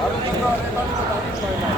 あるのかあれ食べたら何したいの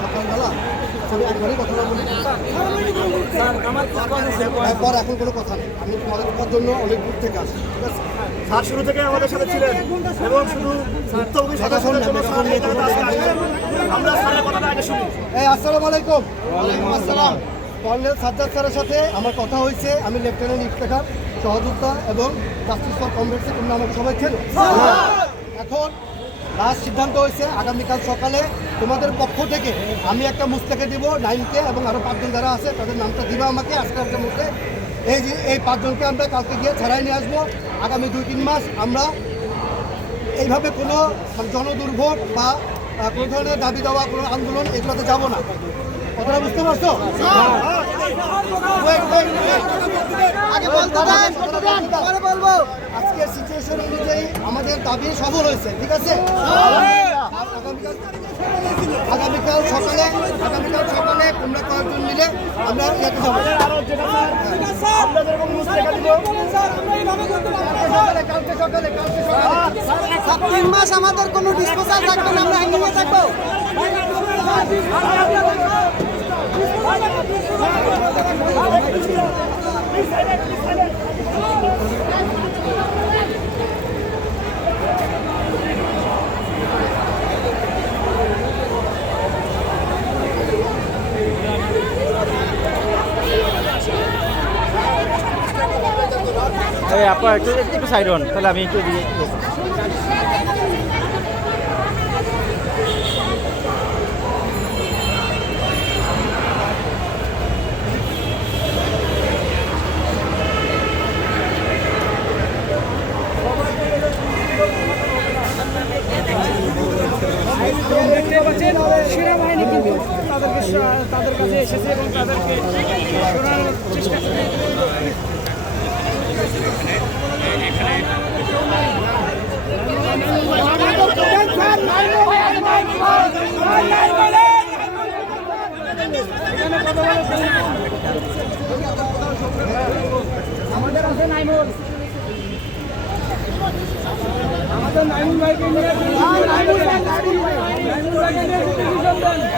সকালবেলা আমি একবারই কথা বলি এরপর এখন কোনো কথা নেই। আমি তোমাদের তোমার জন্য অনেক দূর থেকে আসি ঠিক আছে? স্যার শুরু থেকে আমাদের সাথে ছিলেন এবং শুধু। আমরা স্যারের কথাটা আগে শুনি। এই আসসালামু আলাইকুম। ওয়ালাইকুম আসসালাম। কর্নেল সাজ্জাদ স্যারের সাথে আমার কথা হয়েছে। আমি লেফটেন্যান্ট ইন্সপেক্টর সহযোদ্ধা এবং জাস্টিস ফর তোমরা আমাকে সবাই চেনো এখন লাস্ট সিদ্ধান্ত হয়েছে আগামীকাল সকালে তোমাদের পক্ষ থেকে আমি একটা মুস্তাকে দিব নাইনকে এবং আরও পাঁচজন যারা আছে, তাদের নামটা দিবা আমাকে আজকে আজকের মধ্যে এই যে, এই পাঁচজনকে আমরা কালকে গিয়ে ছাড়াই নিয়ে আসব। আগামী দুই তিন মাস আমরা এইভাবে কোনো জনদুর্ভোগ বা কোনো ধরনের দাবি দেওয়া, কোনো আন্দোলন এগুলোতে যাব না। কথাটা বুঝতে পারছ? wait. আজকের সিচুয়েশন অনুযায়ী আমাদের দাবি সফল হয়েছে, ঠিক আছে? আগামীকাল- সকালে, আগামীকাল সকালে তোমরা কয়েকজন মিলে আমরা যাব সকালে তিন মাস আমাদের কোনো ডিসপোজাল থাকবে না, আমরা থাকব। এই আপা একটু একটু সাইড হন তাহলে আমি একটু দিয়ে তাদের কাছে এসেছে এবং তাদেরকে সরানোর চেষ্টা আমাদের আছে নাইমুল। আমাদের নাইমুল ভাইকে নিয়ে নাইমুল ভাই নাইমুল ভাইকে নিয়ে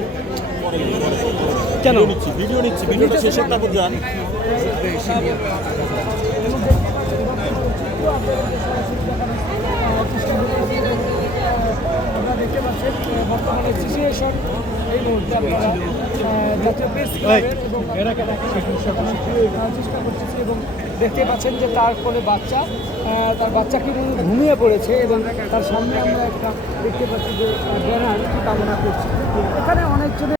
কেন? ভিডিও নিচ্ছি ভিডিওটা শেষ হোক তারপর যান। আমরা দেখতে পাচ্ছেন বর্তমানে সিচুয়েশন এই মুহূর্তে আপনারা জাতীয় প্রেস এবং চেষ্টা করতেছি এবং দেখতে পাচ্ছেন যে তার কোলে বাচ্চা আহ, তার বাচ্চা কিন্তু ঘুমিয়ে পড়েছে এবং তার সামনে আমরা একটা দেখতে পাচ্ছি যে ব্যানার কামনা করছি। এখানে অনেকজনের